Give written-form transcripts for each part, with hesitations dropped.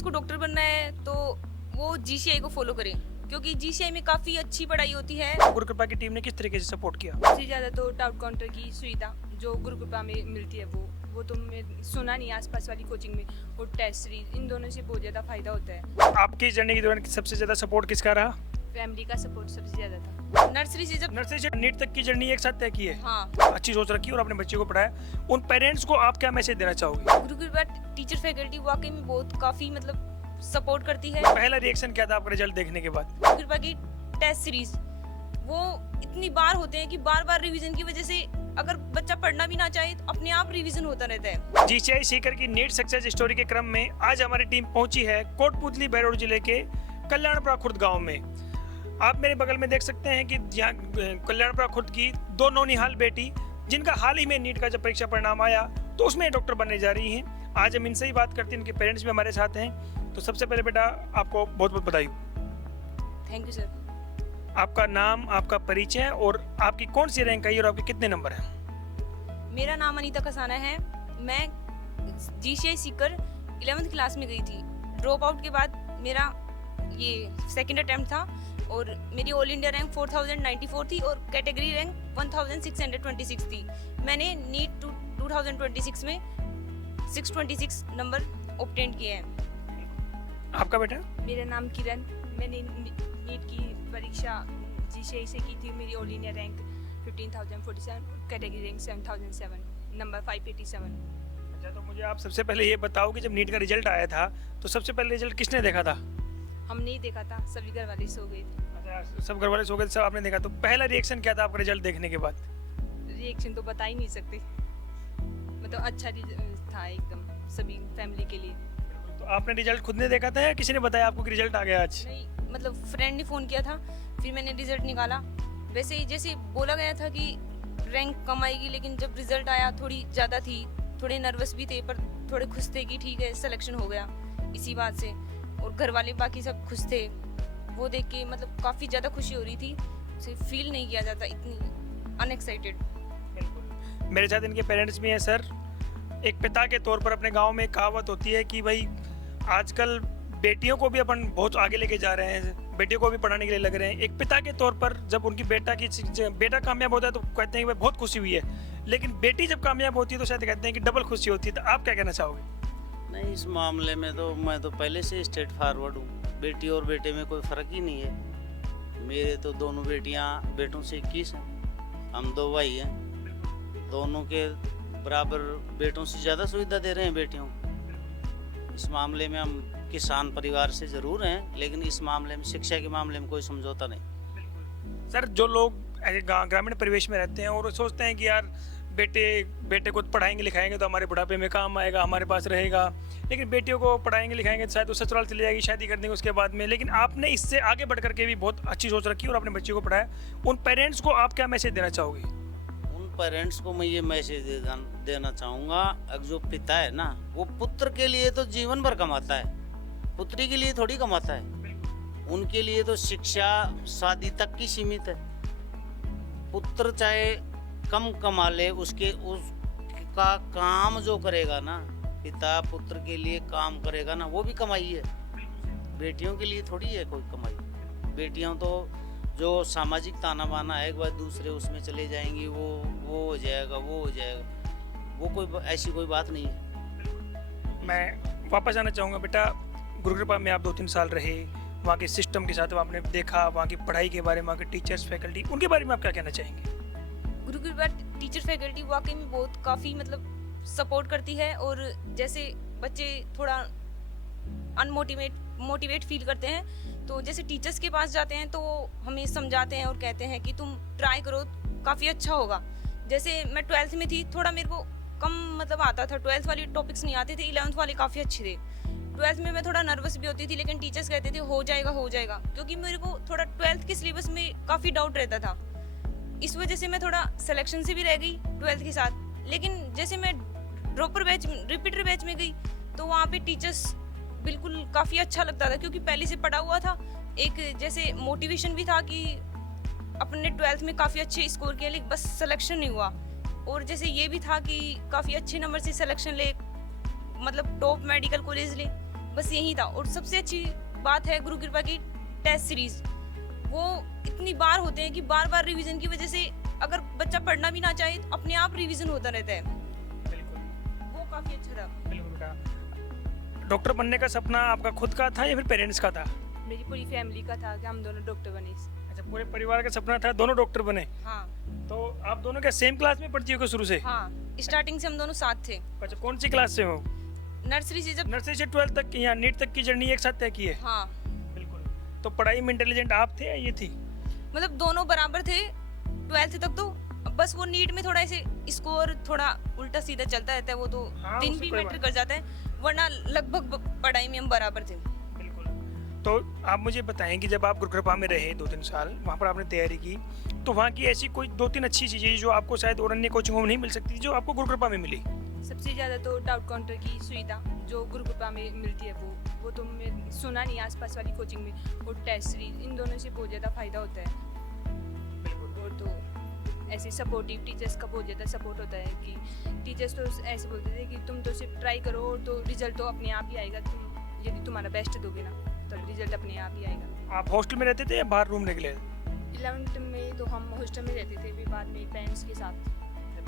जिसको डॉक्टर बनना है तो वो जीसीआई को फॉलो करे, क्योंकि जीसीआई में काफ़ी अच्छी पढ़ाई होती है। गुरुकृपा की टीम ने किस तरीके से सपोर्ट किया? सबसे ज़्यादा तो डाउट काउंटर की सुविधा जो गुरुकृपा में मिलती है वो तो मैं सुना नहीं आसपास वाली कोचिंग में, और टेस्ट सीरीज, इन दोनों से बहुत ज़्यादा फायदा होता है। आपकी जर्नी के दौरान सबसे ज़्यादा सपोर्ट किसका रहा? फैमिली का सपोर्ट सबसे ज़्यादा था। नर्सरी से जब नर्सरी से नीट तक की जर्नी एक साथ तय की है। हाँ, अच्छी सोच रखी और अपने बच्चे को पढ़ाया। उन पेरेंट्स को आप क्या मैसेज देना चाहोगे? गुरुकृपा टीचर फैकल्टी वाकई में बहुत काफ़ी मतलब सपोर्ट करती है। पहला रिएक्शन क्या था आपका रिजल्ट देखने के बाद? गुरुकृपा की टेस्ट सीरीज वो इतनी बार होते हैं कि बार बार रिवीजन की वजह से अगर बच्चा पढ़ना भी ना चाहे तो अपने आप रिवीजन होता रहता है। जीसीआई सीकर की नीट सक्सेस स्टोरी के क्रम में आज हमारी टीम पहुंची है कोटपुतली बहरोड जिले के कल्याणपुरा खुर्द गांव में। आप मेरे बगल में देख सकते हैं कि यहाँ कल्याणपुरा खुर्द की दो नौनिहाल बेटी जिनका हाल ही में नीट का जब परीक्षा परिणाम आया तो उसमें डॉक्टर बनने जा रही हैं। आज हम इनसे ही बात करते हैं, इनके पेरेंट्स भी हमारे साथ हैं। तो सबसे पहले बेटा आपको बहुत बहुत बधाई। Thank you sir. आपका नाम, आपका परिचय और आपकी कौन सी रैंक आई और आपके कितने नंबर हैं? मेरा नाम अनीता कसाना है। मैं जीसीआई सीकर 11th क्लास में गई थी। ड्रॉप आउट के बाद मेरा ये सेकंड अटेम्प्ट था और मेरी ऑल इंडिया रैंक 4094 थी और कैटेगरी रैंक 1626 थी। मैंने नीट 2026 में 626 नंबर ऑब्टेन किए हैं। आपका बेटा? मेरा नाम किरण। मैंने नीट की परीक्षा जीसीआई से की थी। मेरी all India rank 15,047, category rank 7,007, number 587। अच्छा, तो मुझे आप सबसे पहले ये बताओ कि जब नीट का रिजल्ट आया था तो सबसे पहले रिजल्ट किसने देखा था? हम नहीं देखा था, सभी घर वाले सो गए थे। अच्छा, सब घर वाले सो गए, सब आपने देखा। तो पहला रिएक्शन क्या था आपका रिजल्ट देखने के बाद? रिएक्शन तो बता ही नहीं सकते, मतलब अच्छा था एकदम सभी फैमिली के लिए। तो आपने रिजल्ट खुद ने देखा था या किसी ने बताया आपको कि रिजल्ट आ गया आज? नहीं, मतलब फ्रेंड ने फ़ोन किया था, फिर मैंने रिजल्ट निकाला। वैसे ही जैसे बोला गया था कि रैंक कम आएगी, लेकिन जब रिजल्ट आया थोड़ी ज़्यादा थी, थोड़े नर्वस भी थे, पर थोड़े खुश थे कि ठीक है सिलेक्शन हो गया इसी बात से। और घर वाले बाकी सब खुश थे। वो देख के मतलब काफ़ी ज़्यादा खुशी हो रही थी, उसे फील नहीं किया जाता इतनी अनएक्साइटेड। मेरे साथ इनके पेरेंट्स भी हैं सर। एक पिता के तौर पर अपने गांव में एक कहावत होती है कि भाई आजकल बेटियों को भी अपन बहुत आगे लेके जा रहे हैं, बेटियों को भी पढ़ाने के लिए लग रहे हैं। एक पिता के तौर पर जब उनकी बेटा कामयाब होता है तो कहते हैं कि भाई बहुत खुशी हुई है, लेकिन बेटी जब कामयाब होती है तो शायद कहते हैं कि डबल खुशी होती है। तो आप क्या कहना चाहोगे? नहीं, इस मामले में तो मैं तो पहले से स्ट्रेट फॉरवर्ड हूँ। बेटी और बेटे में कोई फ़र्क ही नहीं है। मेरे तो दोनों बेटियाँ बेटों से 21 हैं। हम दो भाई हैं, दोनों के बराबर बेटों से ज़्यादा सुविधा दे रहे हैं बेटियों को। इस मामले में हम किसान परिवार से ज़रूर हैं, लेकिन इस मामले में शिक्षा के मामले में कोई समझौता नहीं। सर, जो लोग ऐसे ग्रामीण परिवेश में रहते हैं और सोचते हैं कि यार बेटे को पढ़ाएंगे लिखाएंगे तो हमारे बुढ़ापे में काम आएगा, हमारे पास रहेगा, लेकिन बेटियों को पढ़ाएंगे लिखाएंगे तो शायद वो ससुराल चली जाएगी, शादी कर देंगे उसके बाद में। लेकिन आपने इससे आगे बढ़ करके भी बहुत अच्छी सोच रखी और अपने बच्चे को पढ़ाया। उन पेरेंट्स को आप क्या मैसेज देना चाहोगे? उन पेरेंट्स को मैं ये मैसेज देना चाहूँगा, अब जो पिता है ना, वो पुत्र के लिए तो जीवन भर कमाता है, पुत्री के लिए थोड़ी कमाता है। उनके लिए तो शिक्षा शादी तक की सीमित है। पुत्र चाहे कम कमा ले, उसका काम जो करेगा ना, पिता पुत्र के लिए काम करेगा ना, वो भी कमाई है। बेटियों के लिए थोड़ी है कोई कमाई। बेटियां तो जो सामाजिक ताना बाना है, एक बार दूसरे उसमें चले जाएंगी, वो हो जाएगा, वो हो जाएगा, वो कोई ऐसी कोई बात नहीं है। मैं वापस आना चाहूँगा बेटा, गुरुकृपा में आप 2-3 साल रहे, वहाँ के सिस्टम के साथ आपने देखा, वहाँ की पढ़ाई के बारे में, वहाँ के टीचर्स फैकल्टी, उनके बारे में आप क्या कहना चाहेंगे? गुरुकृपा टीचर फैकल्टी वाकई में बहुत काफ़ी मतलब सपोर्ट करती है। और जैसे बच्चे थोड़ा मोटिवेट फील करते हैं तो जैसे टीचर्स के पास जाते हैं तो हमें समझाते हैं और कहते हैं कि तुम ट्राई करो, काफ़ी अच्छा होगा। जैसे मैं 12th में थी, थोड़ा मेरे को कम मतलब आता था, 12th वाले टॉपिक्स नहीं आते थे, 11th वाले काफ़ी अच्छे थे। 12th में मैं थोड़ा नर्वस भी होती थी, लेकिन टीचर्स कहते थे हो जाएगा, क्योंकि मेरे को थोड़ा 12th के सिलेबस में काफ़ी डाउट रहता था। इस वजह से मैं थोड़ा सिलेक्शन से भी रह गई 12th के साथ। लेकिन जैसे मैं रिपीटर बैच में गई तो वहाँ पे टीचर्स बिल्कुल काफ़ी अच्छा लगता था, क्योंकि पहले से पढ़ा हुआ था। एक जैसे मोटिवेशन भी था कि अपने 12th में काफ़ी अच्छे स्कोर किए, लेकिन बस सिलेक्शन नहीं हुआ। और जैसे ये भी था कि काफ़ी अच्छे नंबर से सिलेक्शन ले, मतलब टॉप मेडिकल कॉलेज ले, बस यही था। और सबसे अच्छी बात है गुरु कृपा की टेस्ट सीरीज, वो इतनी बार होते हैं कि बार बार रिवीजन की वजह से अगर बच्चा पढ़ना भी ना चाहे तो अपने आप रिवीजन होता रहता है। बिल्कुल वो काफी अच्छा था। बिल्कुल बेटा। डॉक्टर बनने का सपना आपका खुद का था या फिर पेरेंट्स का था? मेरी पूरी फैमिली का था कि हम दोनों डॉक्टर बने। अच्छा, पूरे परिवार का सपना था दोनों डॉक्टर बने। हाँ तो आप दोनों क्या सेम क्लास में पढ़ती हो क्या शुरू से? हाँ, स्टार्टिंग से हम दोनों साथ थे। अच्छा, कौन सी क्लास से हो? नर्सरी से जब, नर्सरी से 12th तक की या नीट तक की जर्नी एक साथ तय की है? हाँ बिल्कुल। तो पढ़ाई में इंटेलिजेंट आप थे या ये थी? मतलब दोनों बराबर थे 12th तक। तो बस वो नीट में थोड़ा ऐसे स्कोर थोड़ा उल्टा सीधा चलता रहता है, वो तो हाँ, दिन उससे भी कोई मैटर बात कर जाता है, वरना लगभग पढ़ाई में हम बराबर थे। बिल्कुल। तो आप मुझे बताएं कि जब आप गुरुकृपा में रहे 2-3 साल, वहाँ पर आपने तैयारी की, तो वहाँ की ऐसी कोई 2-3 अच्छी चीज़ें जो आपको शायद और अन्य कोचिंगों में नहीं मिल सकती, जो आपको गुरुकृपा में मिली? सबसे ज़्यादा तो डाउट काउंटर की सुविधा जो गुरु कृपा में मिलती है, वो तो मैं सुना नहीं आसपास वाली कोचिंग में। और टेस्ट सीरीज, इन दोनों से बहुत ज़्यादा फायदा होता है। और तो ऐसे सपोर्टिव टीचर्स का बहुत ज़्यादा सपोर्ट होता है कि टीचर्स तो ऐसे बोलते थे कि तुम तो सिर्फ ट्राई करो और तो रिजल्ट तो अपने आप ही आएगा, तुम यदि तुम्हारा बेस्ट दोगे ना तो रिजल्ट अपने आप ही आएगा। आप हॉस्टल में रहते थे या बाहर रूम लेके? 11th में तो हम हॉस्टल में रहते थे, फिर बाद में पेरेंट्स के साथ।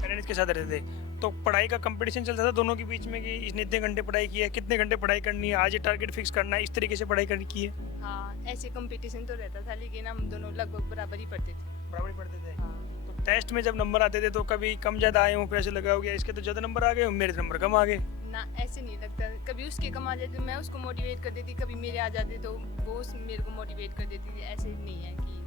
पेरेंट्स के साथ रहते थे, तो पढ़ाई का कंपटीशन चलता था दोनों के बीच में कि इसने इतने घंटे पढ़ाई की है, कितने घंटे पढ़ाई करनी है, आज ये टारगेट फिक्स करना है, इस तरीके से पढ़ाई करनी की है? हाँ, ऐसे कंपटीशन तो रहता था, लेकिन हम दोनों लगभग बराबर ही पढ़ते थे। बराबर ही पढ़ते थे। हाँ। तो टेस्ट में जब नंबर आते थे तो कभी कम ज़्यादा आए हों, फिर ऐसे लगा हो गया इसके तो ज़्यादा नंबर आ गए, मेरे नंबर कम आ गए? ना, ऐसे नहीं लगता। कभी उसके कम आ जाते मैं उसको मोटिवेट कर देती, कभी मेरे आ जाते तो वो मेरे को मोटिवेट कर देती थी। ऐसे नहीं है कि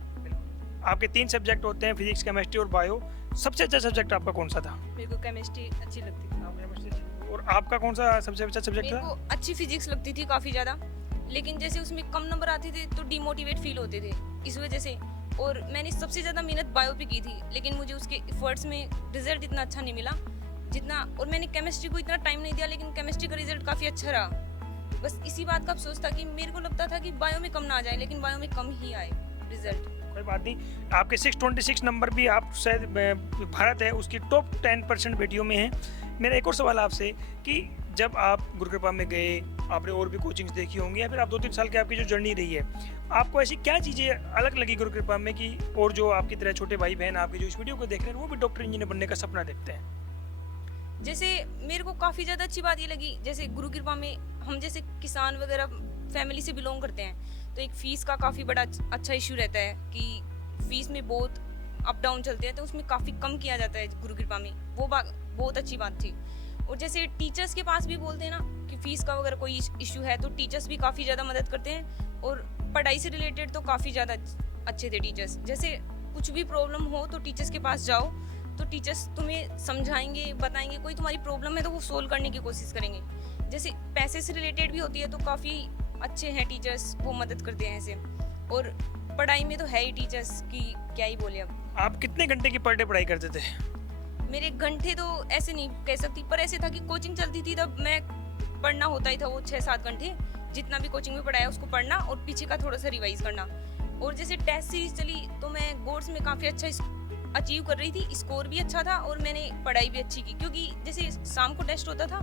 आपके 3 सब्जेक्ट होते हैं, फिजिक्स, केमिस्ट्री और बायो। सबसे अच्छा सब्जेक्ट आपका कौन सा था? मेरे को केमिस्ट्री अच्छी लगती थी। और आपका कौन सा सबसे अच्छा सब्जेक्ट मेरे था? को अच्छी फिजिक्स लगती थी काफ़ी ज़्यादा, लेकिन जैसे उसमें कम नंबर आते थे तो डिमोटिवेट फील होते थे इस वजह से। और मैंने सबसे ज़्यादा मेहनत बायो पे की थी, लेकिन मुझे उसके एफर्ट्स में रिजल्ट इतना अच्छा नहीं मिला जितना। और मैंने केमिस्ट्री को इतना टाइम नहीं दिया, लेकिन केमिस्ट्री का रिजल्ट काफ़ी अच्छा रहा। बस इसी बात का अफसोस था कि मेरे को लगता था कि बायो में कम ना आ जाए, लेकिन बायो में कम ही आए रिजल्ट। कोई बात नहीं, आपके 626 नंबर भी आप शायद भारत है उसकी टॉप 10% बेटियों में हैं। मेरा एक और सवाल आपसे कि जब आप गुरुकृपा में गए, आपने और भी कोचिंग्स देखी होंगी या फिर आप 2-3 साल की आपकी जो जर्नी रही है, आपको ऐसी क्या चीज़ें अलग लगी गुरुकृपा में कि और जो आपकी तरह छोटे भाई बहन आपके जो इस वीडियो को देख रहे हैं वो भी डॉक्टर इंजीनियर बनने का सपना देखते हैं? जैसे मेरे को काफ़ी ज़्यादा अच्छी बात ये लगी, जैसे गुरु कृपा में हम जैसे किसान वगैरह फैमिली से बिलोंग करते हैं, तो एक फ़ीस का काफ़ी बड़ा अच्छा इशू रहता है कि फ़ीस में बहुत अप डाउन चलते हैं, तो उसमें काफ़ी कम किया जाता है गुरु कृपा में। वो बात बहुत अच्छी बात थी। और जैसे टीचर्स के पास भी बोलते हैं ना कि फ़ीस का अगर कोई इशू है तो टीचर्स भी काफ़ी ज़्यादा मदद करते हैं। और पढ़ाई से रिलेटेड तो काफ़ी ज़्यादा अच्छे थे टीचर्स। जैसे कुछ भी प्रॉब्लम हो तो टीचर्स के पास जाओ, तो टीचर्स तुम्हें समझाएंगे, बताएंगे। कोई तुम्हारी प्रॉब्लम है तो वो सोल्व करने की कोशिश करेंगे। जैसे पैसे से रिलेटेड भी होती है तो काफ़ी अच्छे हैं टीचर्स, वो मदद करते हैं ऐसे। और पढ़ाई में तो है ही टीचर्स की क्या ही बोले। अब आप कितने घंटे की पर डे पढ़ाई करते थे? मेरे घंटे तो ऐसे नहीं कह सकती, पर ऐसे था कि कोचिंग चलती थी तब मैं पढ़ना होता ही था वो 6-7 घंटे, जितना भी कोचिंग में पढ़ाया उसको पढ़ना और पीछे का थोड़ा सा रिवाइज करना। और जैसे टेस्ट सीरीज चली तो मैं बोर्ड्स में काफ़ी अच्छा अचीव कर रही थी, स्कोर भी अच्छा था और मैंने पढ़ाई भी अच्छी की, क्योंकि जैसे शाम को टेस्ट होता था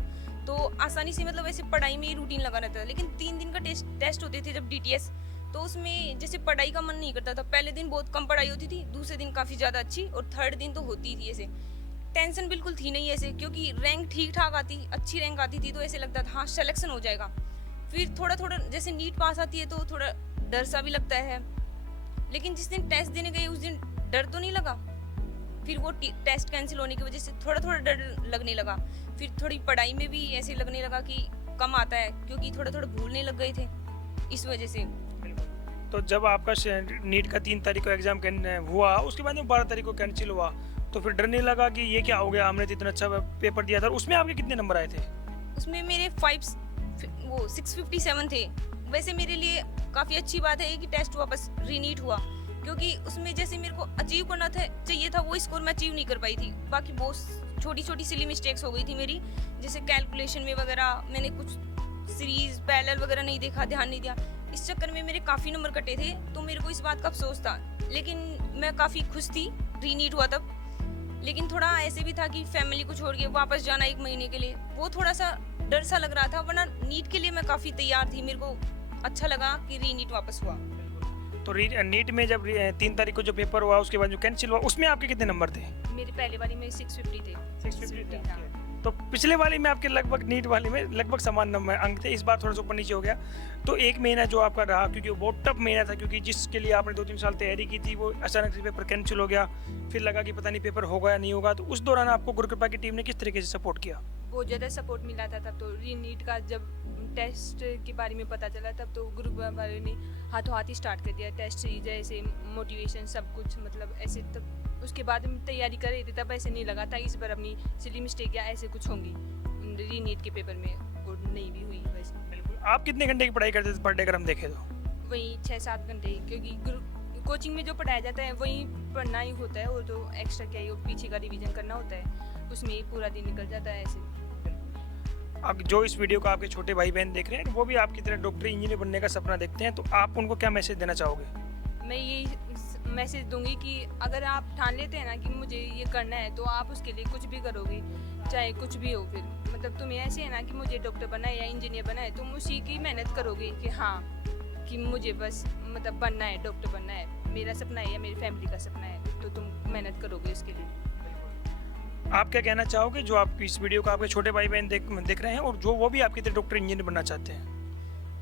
तो आसानी से मतलब ऐसे पढ़ाई में ही रूटीन लगा रहता था। लेकिन 3 दिन का टेस्ट होते थे जब DTS, तो उसमें जैसे पढ़ाई का मन नहीं करता था। पहले दिन बहुत कम पढ़ाई होती थी, दूसरे दिन काफ़ी ज़्यादा अच्छी, और थर्ड दिन तो होती थी ऐसे। टेंशन बिल्कुल थी नहीं ऐसे, क्योंकि रैंक ठीक ठाक आती, अच्छी रैंक आती थी, तो ऐसे लगता था हाँ सिलेक्शन हो जाएगा। फिर थोड़ा थोड़ा जैसे नीट पास आती है तो थोड़ा डर सा भी लगता है, लेकिन जिस दिन टेस्ट देने गए उस दिन डर तो नहीं लगा। फिर वो टेस्ट कैंसिल होने की वजह से थोड़ा थोड़ा डर लगने लगा। फिर थोड़ी पढ़ाई में भी ऐसे लगने लगा कि कम आता है, क्योंकि थोड़ा थोड़ा भूलने लग गए थे इस वजह से। तो जब आपका नीट का 3 तारीख को एग्जाम हुआ, उसके बाद में 12 तारीख को कैंसिल हुआ, तो फिर डर नहीं लगा कि ये क्या हो गया, हमने तो इतना अच्छा पेपर दिया था? उसमें आपके कितने नंबर आए थे? उसमें मेरे 657 थे। वैसे मेरे लिए काफ़ी अच्छी बात है कि टेस्ट वापस रीनीट हुआ, क्योंकि उसमें जैसे मेरे को अचीव करना था चाहिए था वो स्कोर मैं अचीव नहीं कर पाई थी। बाकी बहुत छोटी छोटी सिली मिस्टेक्स हो गई थी मेरी, जैसे कैलकुलेशन में वगैरह मैंने कुछ सीरीज पैरेलल वगैरह नहीं देखा, ध्यान नहीं दिया। इस चक्कर में मेरे काफ़ी नंबर कटे थे, तो मेरे को इस बात का अफसोस था। लेकिन मैं काफ़ी खुश थी रीनीट हुआ तब। लेकिन थोड़ा ऐसे भी था कि फैमिली को छोड़ के वापस जाना 1 महीने के लिए, वो थोड़ा सा डर सा लग रहा था, वरना नीट के लिए मैं काफ़ी तैयार थी। मेरे को अच्छा लगा कि री नीट वापस हुआ। तो नीट में जब 3 तारीख को जो पेपर हुआ उसके बाद जो कैंसिल हुआ उसमें आपके कितने नंबर थे? मेरी पहले वाली में 650 थे। 650 थे। हाँ। तो पिछले वाली में आपके लगभग नीट वाली में लगभग समान नंबर अंक थे, इस बार थोड़ा सा ऊपर नीचे हो गया। तो एक महीना जो आपका रहा, क्योंकि वो बहुत टफ महीना था, क्योंकि जिसके लिए आपने 2-3 साल तैयारी की थी वो अचानक से पेपर कैंसिल हो गया, फिर लगा कि पता नहीं पेपर होगा या नहीं होगा। तो उस दौरान आपको गुरुकृपा की टीम ने किस तरीके से सपोर्ट किया? बहुत ज़्यादा सपोर्ट मिला था तब तो। री नीट का जब टेस्ट के बारे में पता चला तब तो ग्रुप वालों ने हाथों हाथ ही स्टार्ट कर दिया। टेस्ट सीरीज ऐसे मोटिवेशन सब कुछ, मतलब ऐसे। तब उसके बाद हम तैयारी कर रहे थे, तब ऐसे नहीं लगा था इस बार अपनी सिली मिस्टेक या ऐसे कुछ होंगी री नीट के पेपर में, और नहीं भी हुई वैसे। बिल्कुल। आप कितने घंटे की पढ़ाई करते थे पर डे अगर हम देखें तो? वही 6-7 घंटे, क्योंकि कोचिंग में जो पढ़ाया जाता है वही पढ़ना ही होता है, और तो एक्स्ट्रा क्या ही वो पीछे का रिवीजन करना होता है, उसमें ही पूरा दिन निकल जाता है ऐसे। अब जो इस वीडियो को आपके छोटे भाई बहन देख रहे हैं वो भी आपकी तरह डॉक्टर इंजीनियर बनने का सपना देखते हैं, तो आप उनको क्या मैसेज देना चाहोगे? मैं ये मैसेज दूंगी कि अगर आप ठान लेते हैं ना कि मुझे ये करना है, तो आप उसके लिए कुछ भी करोगे, चाहे कुछ भी हो। फिर मतलब तुम्हें ऐसे है ना कि मुझे डॉक्टर बनना है या इंजीनियर बनना है, तुम उसी की मेहनत करोगे कि हाँ कि मुझे बस मतलब बनना है, डॉक्टर बनना है, मेरा सपना है या मेरी फैमिली का सपना है, तो तुम मेहनत करोगे उसके लिए। आप क्या कहना चाहोगे जो आप इस वीडियो को आपके छोटे भाई बहन देख रहे हैं और जो वो भी आपकी तरह डॉक्टर इंजीनियर बनना चाहते हैं?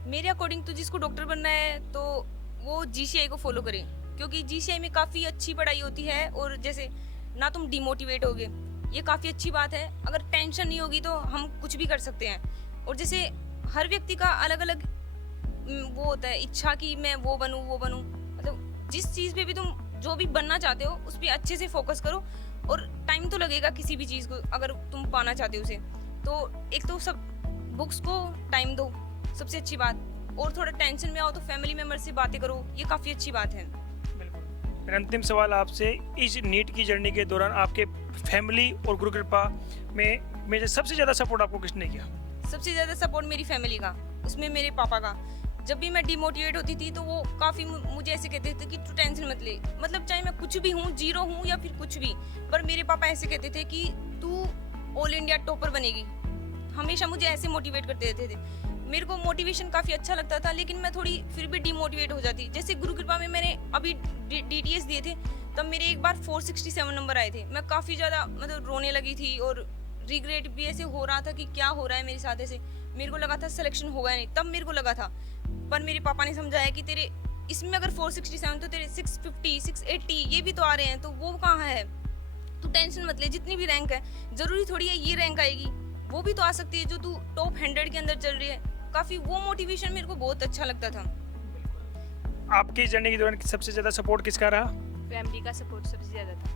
मेरे अकॉर्डिंग तो जिसको डॉक्टर बनना है तो वो GCI को फॉलो करें, क्योंकि GCI में काफ़ी अच्छी पढ़ाई होती है, और जैसे ना तुम डिमोटिवेट होगे, ये काफ़ी अच्छी बात है। अगर टेंशन नहीं होगी तो हम कुछ भी कर सकते हैं। और जैसे हर व्यक्ति का अलग अलग वो होता है इच्छा कि मैं वो बनूं, मतलब जिस चीज़ पे भी तुम जो भी बनना चाहते हो उस पर अच्छे से फोकस करो, और टाइम तो लगेगा किसी भी चीज़ को अगर तुम पाना चाहते हो उसे। तो एक तो सब बुक्स को टाइम दो, सबसे अच्छी बात, और थोड़ा टेंशन में आओ तो फैमिली मेम्बर से बातें करो, ये काफ़ी अच्छी बात है। मेरा अंतिम सवाल आपसे, इस नीट की जर्नी के दौरान आपके फैमिली और गुरुकृपा में सबसे ज़्यादा सपोर्ट आपको किसने किया? सबसे ज़्यादा सपोर्ट मेरी फैमिली का, उसमें मेरे पापा का। जब भी मैं डिमोटिवेट होती थी तो वो काफ़ी मुझे ऐसे कहते थे कि तू टेंशन मत ले, मतलब चाहे मैं कुछ भी हूँ, जीरो हूँ या फिर कुछ भी, पर मेरे पापा ऐसे कहते थे कि तू ऑल इंडिया टॉपर बनेगी। हमेशा मुझे ऐसे मोटिवेट करते रहते थे। मेरे को मोटिवेशन काफ़ी अच्छा लगता था, लेकिन मैं थोड़ी फिर भी डिमोटिवेट हो जाती। जैसे गुरु कृपा में मैंने अभी DTS दिए थे, तब मेरे एक बार 467 नंबर आए थे। मैं काफ़ी ज़्यादा मतलब रोने लगी थी, और रिग्रेट भी ऐसे हो रहा था कि क्या हो रहा है मेरे साथ। ऐसे मेरे को लगा था सिलेक्शन होगा नहीं, तब मेरे को लगा था, पर मेरे पापा ने समझाया कि तेरे इसमें अगर 467 तो तेरे 650 680 ये भी तो आ रहे हैं, तो वो कहाँ है, तू टेंशन मत ले। जितनी भी रैंक है, ज़रूरी थोड़ी है ये रैंक आएगी, वो भी तो आ सकती है जो तू टॉप 100 के अंदर चल रही है। काफ़ी वो मोटिवेशन मेरे को बहुत अच्छा लगता था। आपकी जर्नी के दौरान सबसे ज़्यादा सपोर्ट किसका रहा? फैमिली का सपोर्ट सबसे ज़्यादा था।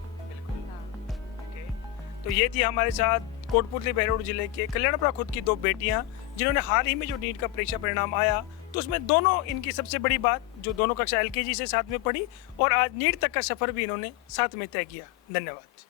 हाँ। तो ये थी हमारे साथ कोटपुतली बहरोड जिले के कल्याणपुरा खुद की 2 बेटियां, जिन्होंने हाल ही में जो नीट का परीक्षा परिणाम आया तो उसमें दोनों, इनकी सबसे बड़ी बात जो दोनों कक्षा LKG से 7 में पढ़ी और आज नीट तक का सफ़र भी इन्होंने साथ में तय किया। धन्यवाद।